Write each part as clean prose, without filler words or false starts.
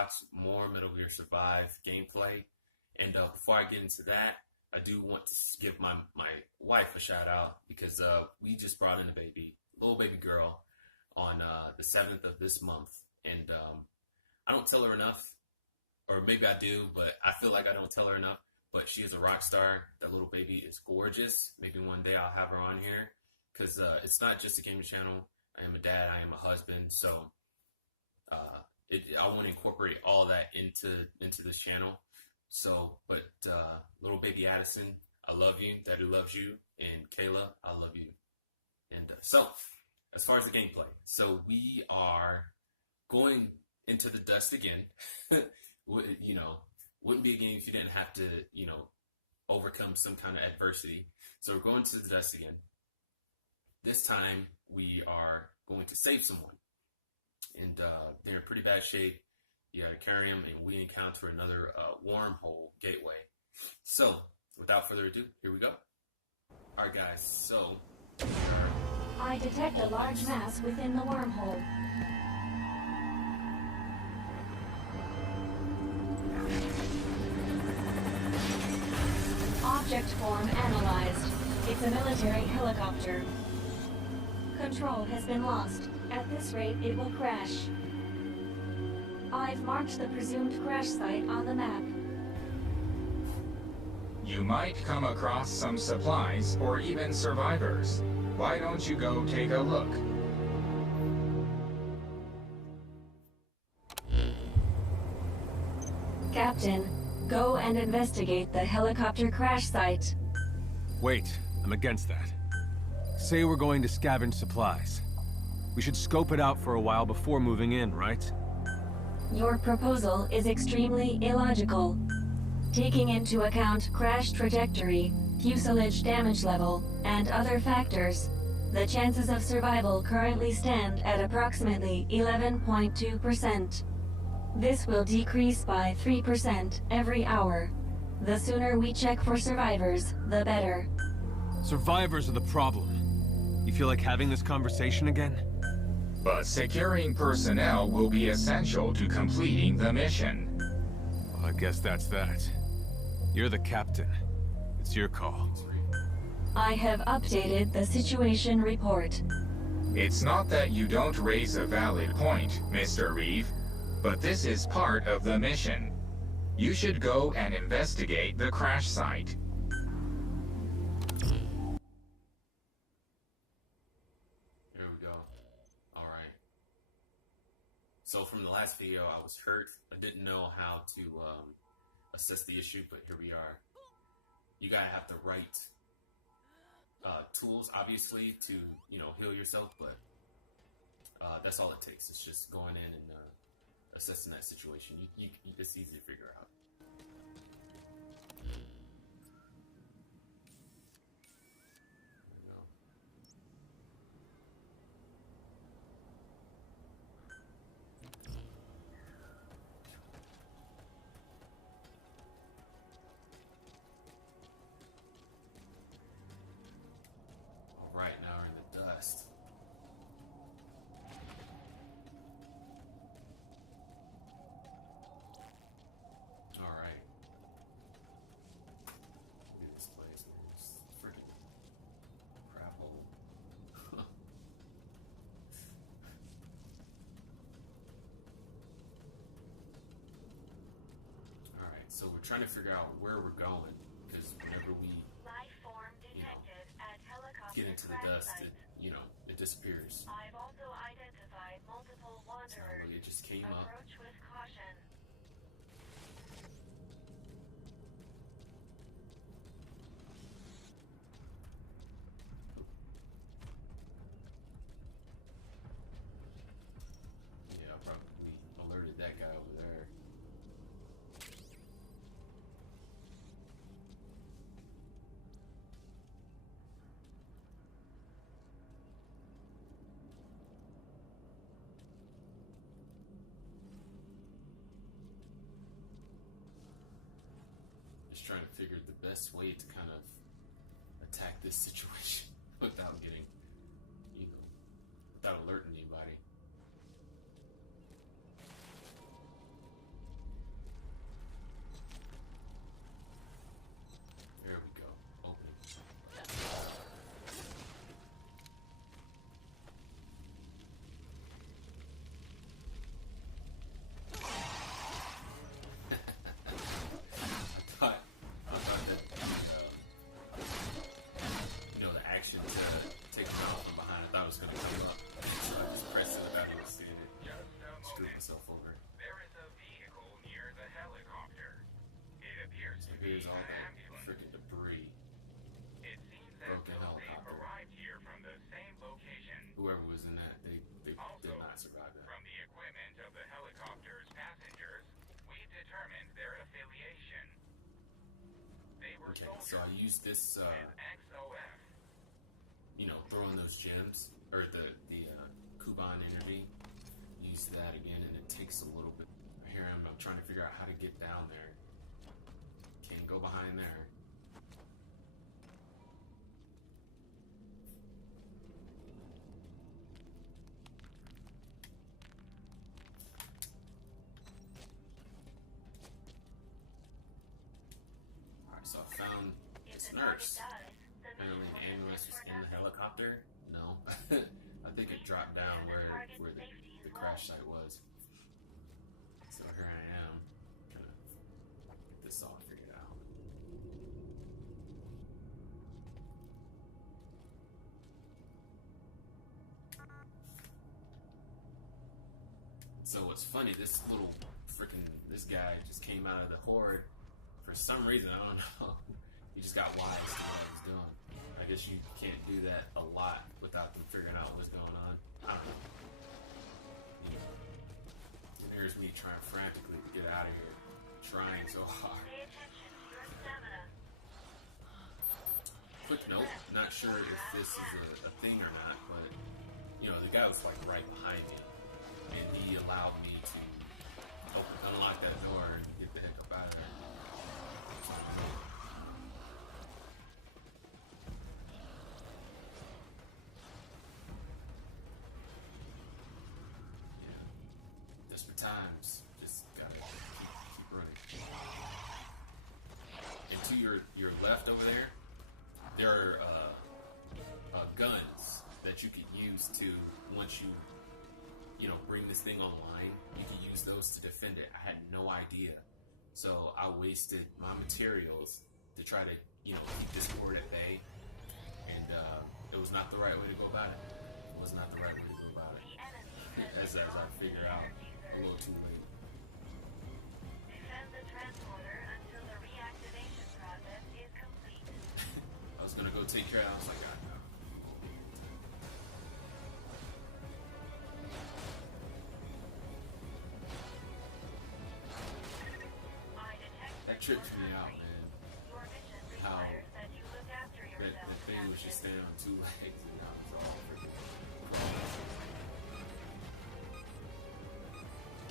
lots more Metal Gear Survive gameplay. And before I get into that, I do want to give my wife a shout out because we just brought in a little baby girl, on the 7th of this month. And I don't tell her enough, or maybe I do, but I feel like I don't tell her enough. But she is a rock star. That little baby is gorgeous. Maybe one day I'll have her on here because it's not just a gaming channel. I am a dad. I am a husband. So I want to incorporate all that into this channel. So, but little baby Addison, I love you. Daddy loves you. And Kayla, I love you. And so, as far as the gameplay, so we are going into the dust again. You know, wouldn't be a game if you didn't have to, you know, overcome some kind of adversity. So we're going to the dust again. This time we are going to save someone. And they're in pretty bad shape. You gotta carry them, and we encounter another wormhole gateway. So, without further ado, here we go. Alright guys, so... I detect a large mass within the wormhole. Object form analyzed. It's a military helicopter. Control has been lost. At this rate, it will crash. I've marked the presumed crash site on the map. You might come across some supplies or even survivors. Why don't you go take a look? Captain, go and investigate the helicopter crash site. Wait, I'm against that. Say we're going to scavenge supplies. We should scope it out for a while before moving in, right? Your proposal is extremely illogical. Taking into account crash trajectory, fuselage damage level, and other factors, the chances of survival currently stand at approximately 11.2%. This will decrease by 3% every hour. The sooner we check for survivors, the better. Survivors are the problem. You feel like having this conversation again? But securing personnel will be essential to completing the mission. Well, I guess that's that. You're the captain. It's your call. I have updated the situation report. It's not that you don't raise a valid point, Mr. Reeve, but this is part of the mission. You should go and investigate the crash site. Here we go. Alright. So from the last video, I was hurt. I didn't know how to assess the issue, but here we are. You gotta have the right tools, obviously, to, you know, heal yourself, but that's all it takes. It's just going in and assessing that situation. It's easy to figure out. Right now we're in the dust. Alright. Look at this place, man. It's freaking crap hole. Alright, so we're trying to figure out where we're going, because whenever we get into the dust, it disappears. I've also identified multiple wanderers. So it just came up. Approach with caution. Yeah, I probably alerted that guy over there. Trying to figure the best way to kind of attack this situation without getting, without alerting anybody. Here's all that freaking debris. It seems as Broken though they've helicopter. arrived here from the same location. Whoever was in that, they did Also, not survive that. from the equipment of the helicopter's passengers, we've determined their affiliation. They were Okay, soldiers so I used this, with XOF. you know, throwing those gems, or the Kuban energy. Use that again, and it takes a little bit. Here I'm trying to figure out how to get down there. Can't go behind there. Alright, so I found this nurse. Apparently the ambulance was in the helicopter. No. I think it dropped down where the crash site was. So here I am, trying to get this all figured out. So what's funny, this guy just came out of the horde for some reason, I don't know. He just got wise to what he was doing. I guess you can't do that a lot without them figuring out what's going on. I don't know. You know, and there's me trying frantically to get out of here, trying so hard. Quick note, not sure if this is a thing or not, but you know, the guy was like right behind me, and he allowed me to unlock that door and get the heck up out of there. Desperate times, just gotta keep running. And to your left over there are guns that you could use to, once you know, bring this thing online, you can use those to defend it. I had no idea. So I wasted my materials to try to, you know, keep this horde at bay. And it was not the right way to go about it. It was not the right way to go about it. As I figure out a little too late. Defend the transporter until the reactivation process is complete. I was gonna go take care of it. I was like, ah, no. I detect That trips me out, man. your mission How requires that you look after that yourself. thing was just standing on two legs, and I was all freaking.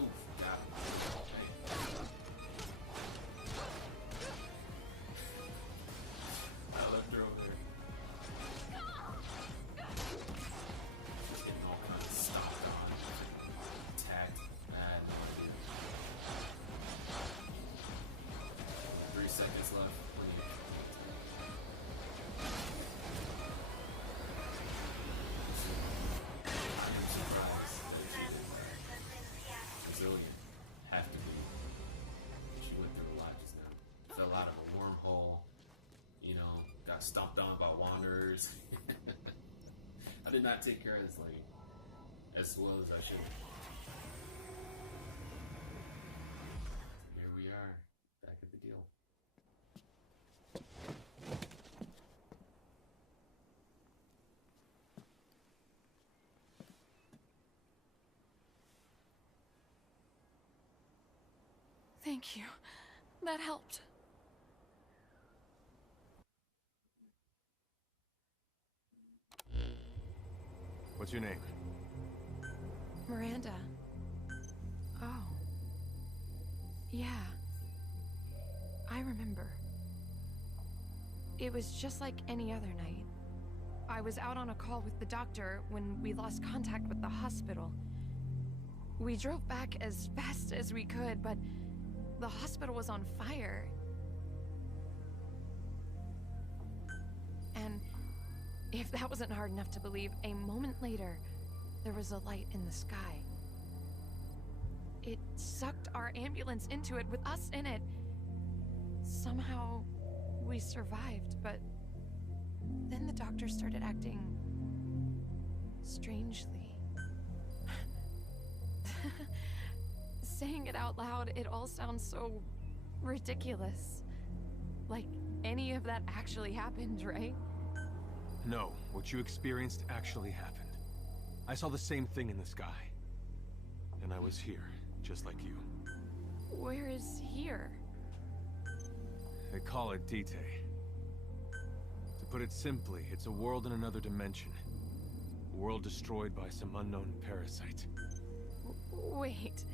Oof, got me. Okay. I left her over there. Just getting all kinds of stomped on, attacked. Bad. 3 seconds left. Resilient. Have to be. She went through a lot just now. Fell out of a wormhole. You know, got stomped on by wanderers. I did not take care of this lady as well as I should. Here we are, back at the guild. Thank you. That helped. What's your name? Miranda. Oh. Yeah. I remember. It was just like any other night. I was out on a call with the doctor when we lost contact with the hospital. We drove back as fast as we could, but the hospital was on fire. And if that wasn't hard enough to believe, a moment later, there was a light in the sky. It sucked our ambulance into it with us in it. Somehow, we survived, but then the doctor started acting strangely. Saying it out loud, it all sounds so ridiculous. Like, any of that actually happened, right? No, what you experienced actually happened. I saw the same thing in the sky. And I was here, just like you. Where is here? They call it Dite. To put it simply, it's a world in another dimension. A world destroyed by some unknown parasite. Wait,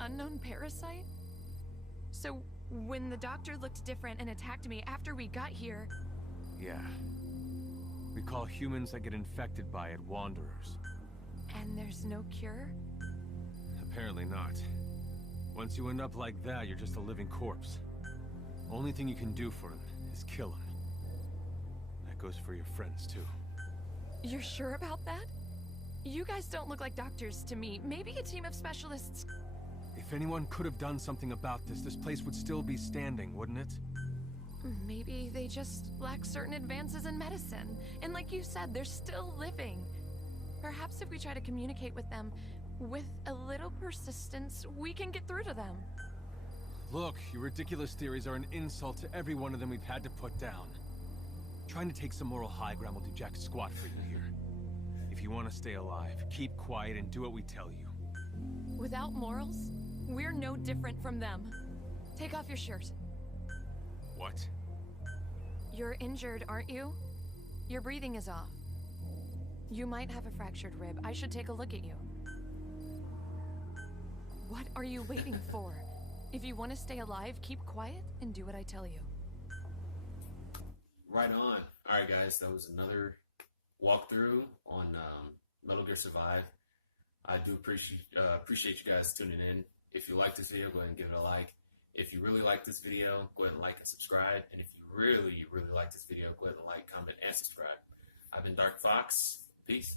unknown parasite? So, when the doctor looked different and attacked me after we got here... Yeah. We call humans that get infected by it wanderers. And there's no cure? Apparently not. Once you end up like that, you're just a living corpse. Only thing you can do for him is kill him. That goes for your friends, too. You're sure about that? You guys don't look like doctors to me. Maybe a team of specialists... If anyone could have done something about this place would still be standing, wouldn't it? Maybe they just lack certain advances in medicine. And like you said, they're still living. Perhaps if we try to communicate with them, with a little persistence, we can get through to them. Look, your ridiculous theories are an insult to every one of them we've had to put down. Trying to take some moral high ground will do jack squat for you here. If you want to stay alive, keep quiet and do what we tell you. Without morals, we're no different from them. Take off your shirt. What? You're injured, aren't you? Your breathing is off. You might have a fractured rib. I should take a look at you. What are you waiting for? If you want to stay alive, keep quiet and do what I tell you. Right on. Alright guys, that was another walkthrough on Metal Gear Survive. I do appreciate you guys tuning in. If you like this video, go ahead and give it a like. If you really like this video, go ahead and like and subscribe. And if you really, really like this video, go ahead and like, comment, and subscribe. I've been Dark Fox. Peace.